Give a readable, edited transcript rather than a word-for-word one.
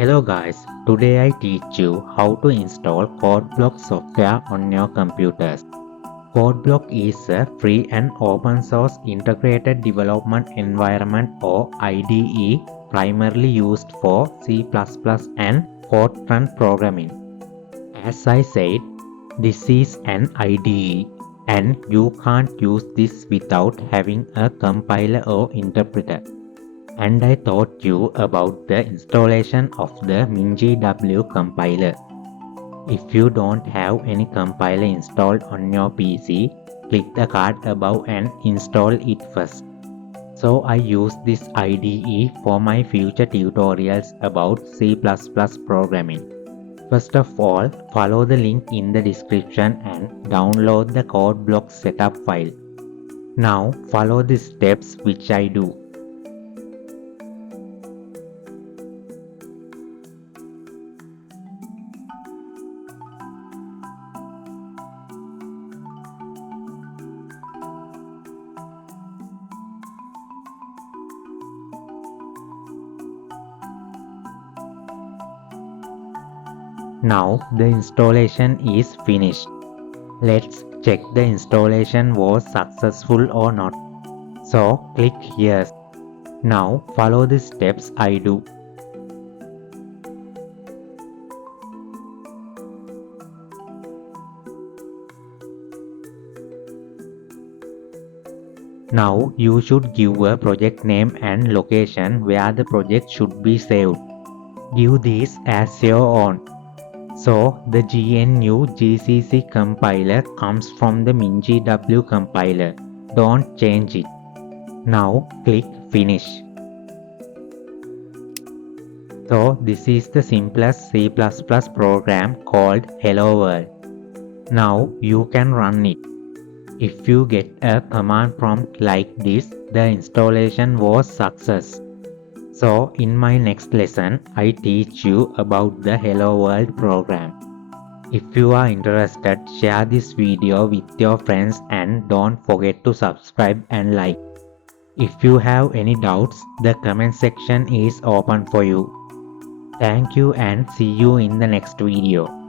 Hello guys, today I teach you how to install CodeBlocks software on your computers. CodeBlock is a free and open source integrated development environment or IDE primarily used for C++ and Fortran programming. As I said, this is an IDE and you can't use this without having a compiler or interpreter. And I taught you about the installation of the MinGW compiler. If you don't have any compiler installed on your PC, click the card above and install it first. So I use this IDE for my future tutorials about C++ programming. First of all, follow the link in the description and download the CodeBlocks setup file. Now follow the steps which I do. Now the installation is finished. Let's check the installation was successful or not. So click here. Now follow the steps I do. Now you should give a project name and location where the project should be saved. Give this as your own. So the GNU GCC compiler comes from the MinGW compiler. Don't change it. Now click Finish. So this is the simplest C++ program called Hello World. Now you can run it. If you get a command prompt like this, the installation was success. So in my next lesson, I teach you about the Hello World program. If you are interested, share this video with your friends and don't forget to subscribe and like. If you have any doubts, the comment section is open for you. Thank you and see you in the next video.